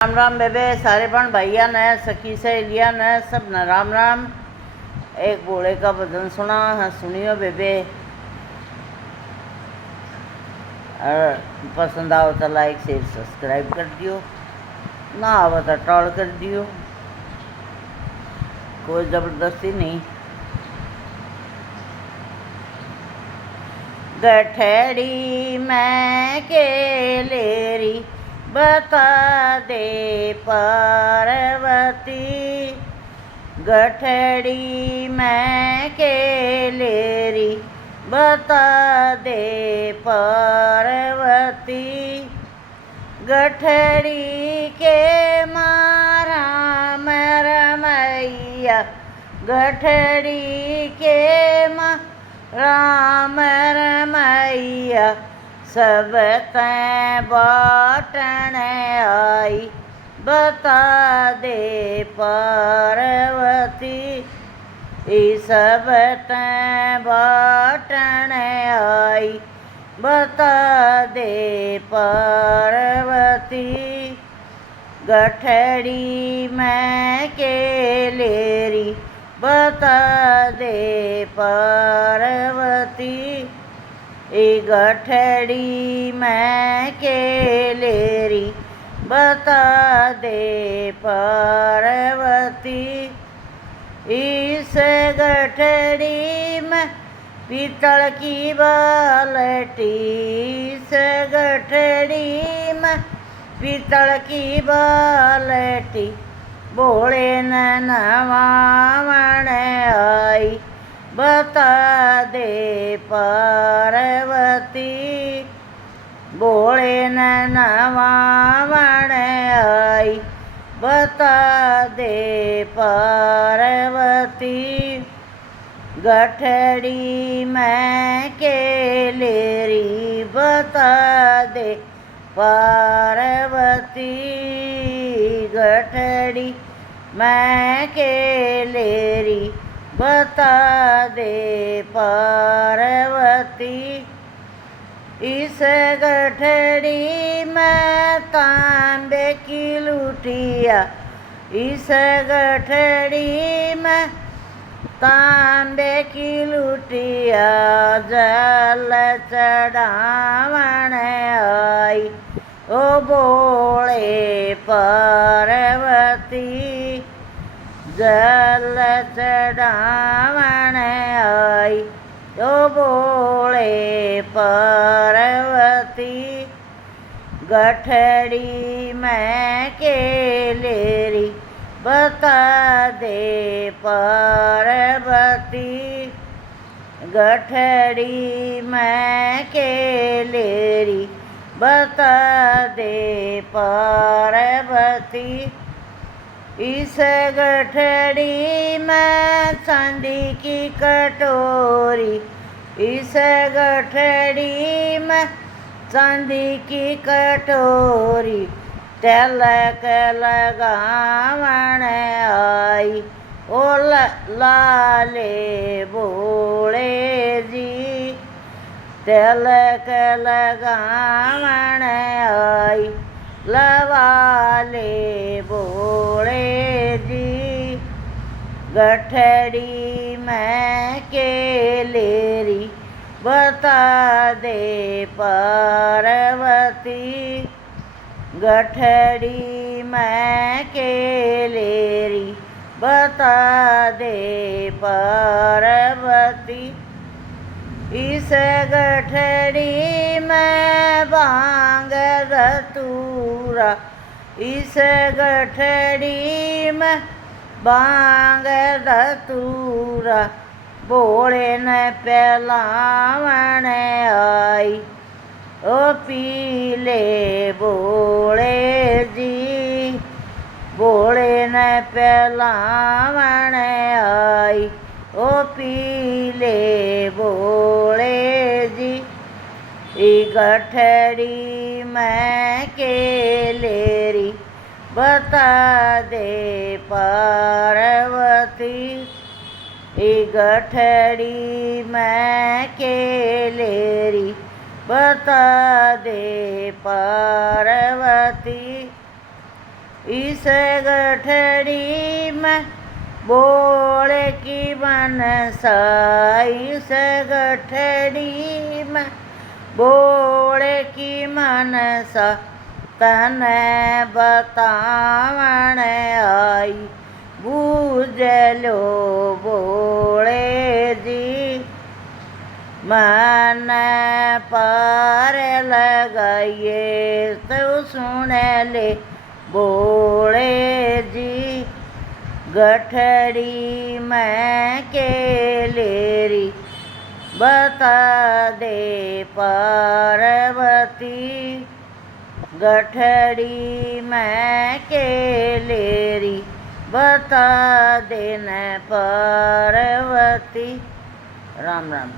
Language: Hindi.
राम राम बेबे, सारे पण भैया ने, सखी सहेलिया ने, सब न राम राम। एक भोले का भजन सुना है, सुनियो बेबे। और पसंद आओ तो लाइक शेयर सब्सक्राइब कर दियो, ना आओ तो टॉल कर दियो, कोई ज़बरदस्ती नहीं। गठड़ी मैं के लेरी बता दे पार्वती, गठड़ी मैं के लेरी बता दे पार्वती, गठड़ी के मारा मेरा मैया, गठड़ी के राम रमैया, सब तैं बाटन आई बता दे पार्वती, सब तैं बाटन आई बता दे पार्वती, गठड़ी मैं के लेरी बता दे पार्वती, गठड़ी मैं के लेरी बता दे पार्वती, इस गठड़ी में पीतल की बाल्टी, इस गठड़ी में पीतल की बाल्टी, भोले नवावण आई बता दे पार्वती, भोले नवावण आई बता दे पार्वती, गठड़ी मैं के लेरी बता दे पार्वती, गठड़ी मैं के लेरी बता दे पार्वती, इस गठड़ी में तांबे की लुटिया, इस गठड़ी में तांबे की लुटिया, जल चढ़ावण आई ओ भोले पार्वती, जल चढ़ावण आई ओ भोले पार्वती, गठड़ी मैं के लेरी बता दे पार्वती, गठड़ी मैं के लेरी बता दे पार्वती, इस गठड़ी में चांदी की कटोरी, इस गठड़ी में चांदी की कटोरी, तिलक लगावण आई ओ लाले भोले जी, तिलक लगावण आई लवाले भोले जी, गठड़ी मैं के लेरी बता दे पार्वती, गठड़ी मैं के लेरी बता दे पार्वती, इस गठड़ी में भांग धतूरा, इस गठड़ी में भांग धतूरा, भोले न पिलावण आई ओ पीले भोले जी, भोले न पिलावण आई ओ पीले भोले जी, गठड़ी मैं के लेरी बता दे पार्वती, गठड़ी मैं के लेरी बता दे पार्वती, इस गठड़ी में बोले की मनसा, इस गठड़ी में बोले की मनसा, तने बतावण आई। बूझलो बोले जी मन पार लगाइए, तो सुन ले बोले जी गठड़ी में के लेरी, बता दे पार्वती गठड़ी में के लेरी, बता देना पार्वती। राम राम।